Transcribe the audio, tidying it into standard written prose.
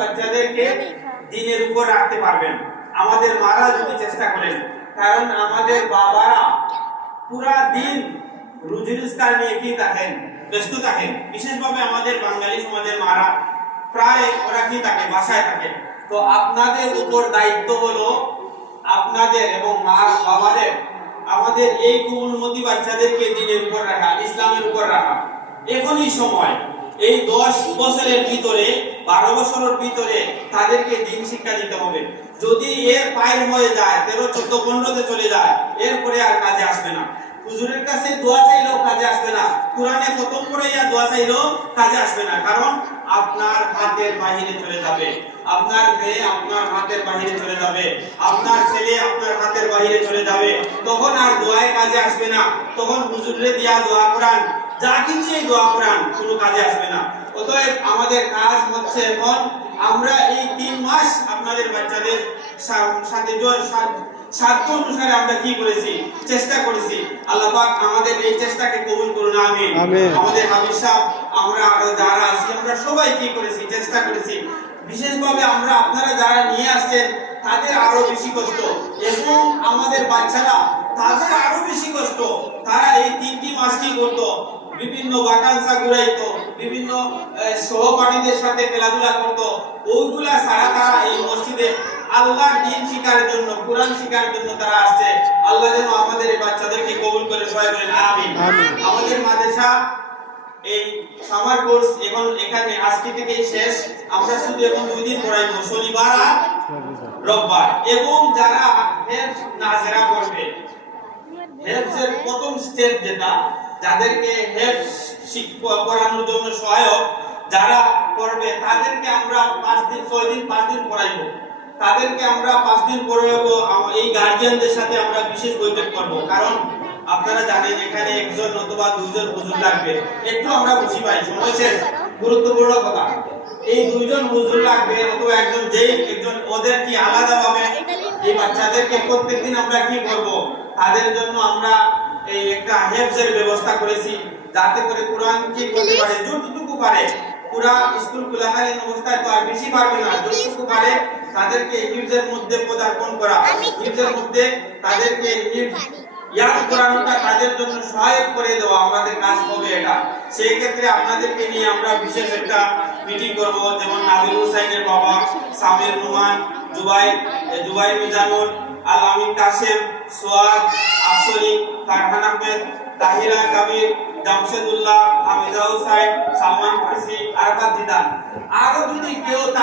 বাচ্চাদেরকে দিনের উপর রাখতে পারবেন আমাদের মারা যদি চেষ্টা করেন। কারণ আমাদের বাবারা পুরা দিন রুজি রোজগার নিয়ে কি থাকেন, ব্যস্ত থাকেন। বিশেষভাবে আমাদের বাঙালি সমাজের মারা প্রায় ওরা কি থাকে, বাসায় থাকে। তো আপনাদের উপর দায়িত্ব হলো আপনাদের এবং মা বাবাদের আমাদের এই কোমলমতি বাচ্চাদেরকে দিনের উপর রাখা, ইসলামের উপর রাখা। এখনই সময়, এই 10 বছরের ভিতরে 12 বছরের ভিতরে তাদেরকে দিন শিক্ষা দিতে হবে। যদি এর পাইর হয়ে যায় 13, 14, 15তে চলে যায়, এরপরে আর কাজে আসবে না। হুজুরের কাছে দোয়া চাইলেও কাজে আসবে না, কোরআনে খতম পড়াইয়া দোয়া চাইলেও কাজে আসবে না। কারণ আপনার হাতের বাহিরে চলে যাবে, আপনার মেয়ে আপনার হাতের বাহিরে চলে যাবে, আপনার ছেলে আপনার হাতের বাহিরে চলে যাবে। তখন আর দোয়ায় কাজে আসবে না, তখন হুজুরে দিয়া দোয়া কোরআন যা কিছু দোয়া কোরআন কোনো কাজে আসবে না। অতএব আমাদের কাজ হচ্ছে এখন আমরা এই 3 মাস আপনাদের বাচ্চাদের সাথে সাধ্য অনুসারে আমরা কি করেছি, চেষ্টা করেছি। আল্লাহ পাক আমাদের এই চেষ্টাকে কবুল করুন, আমিন। আমাদের হাবিব সাহেব, আমরা যারা আছি আমরা সবাই কি করেছি, চেষ্টা করেছি। বিশেষভাবে আমরা আপনারা যারা নিয়ে আসছেন তাদের আরো বেশি কষ্ট, এবং আমাদের বাচ্চারা তাদের আরো বেশি কষ্ট। তারা এই 3টি মাস কি করতো, বিভিন্ন বাকানসা ঘুরাইতো, বিভিন্ন সহপাঠীদের সাথে খেলাধুলা করতো। ওইগুলা সারা তারা এই মসজিদে আল্লাহর দ্বীন শিখার জন্য, কোরআন শিখার জন্য তারা আসছে। আল্লাহ যেন আমাদের এই বাচ্চাদেরকে কবুল করে, সবাই বলেন আমিন। আমাদের মাদ্রাসা এই সামার কোর্স এখন এখানে আজকে থেকে শেষ। আমরা শুধু এখন 2 দিন পড়াইবো, শনিবার আর রোববার। এবং যারা হেফজ নাজেরা করবে, হেফজের প্রথম স্টেপ যেটা, যাদেরকে হেফজ শিক্ষা পড়ানোর জন্য সহায়ক যারা করবে, তাদেরকে আমরা 5 দিন 6 দিন 5 দিন পড়াইবো। তাদেরকে আমরা 5 দিন পড়াবো। এই গার্ডিয়ানদের সাথে আমরা বিশেষ বৈঠক করব। কারণ আপনারা জানেন এখানে একজন অথবা 2 জন হুজুর লাগবে। একটু আমরা বুঝি পাই, সময় শেষ, গুরুত্বপূর্ণ কথা। এই 2 জন হুজুর লাগবে অথবা একজন ওদের কি আলাদাভাবে এই বাচ্চাদেরকে প্রত্যেকদিন আমরা কি করব, তাদের জন্য আমরা এই একটা হেফজের ব্যবস্থা করেছি, যাতে করে কোরআন কি করতে পারে, যতটুকু পারে। পুরা স্কুল খোলাকালীন অবস্থায় তো আর বেশি পারবে না, যতটুকু পারে তাদেরকে হিফজের মধ্যে পদার্পণ করা, হিফজের মধ্যে তাদেরকে ইয়াদ করানোটা তাদের জন্য সহায়ক করে দেওয়া আমাদের কাজ হবে এটা। সেই ক্ষেত্রে আপনাদেরকে নিয়ে আমরা বিশেষ একটা মিটিং করব। যেমন নাজির হুসাইনের বাবা সামির রহমান, জুবাইর মিজানুর, আল আমিন কাসেম, সোয়াদ আফসরি, ফারহান আহমেদ, তাহিরা কাবির, জামশেদুল্লাহ, হামিদা হুসাইন, সালমান ফারসি, আরাফাত জিদান। আরো যদি কেউ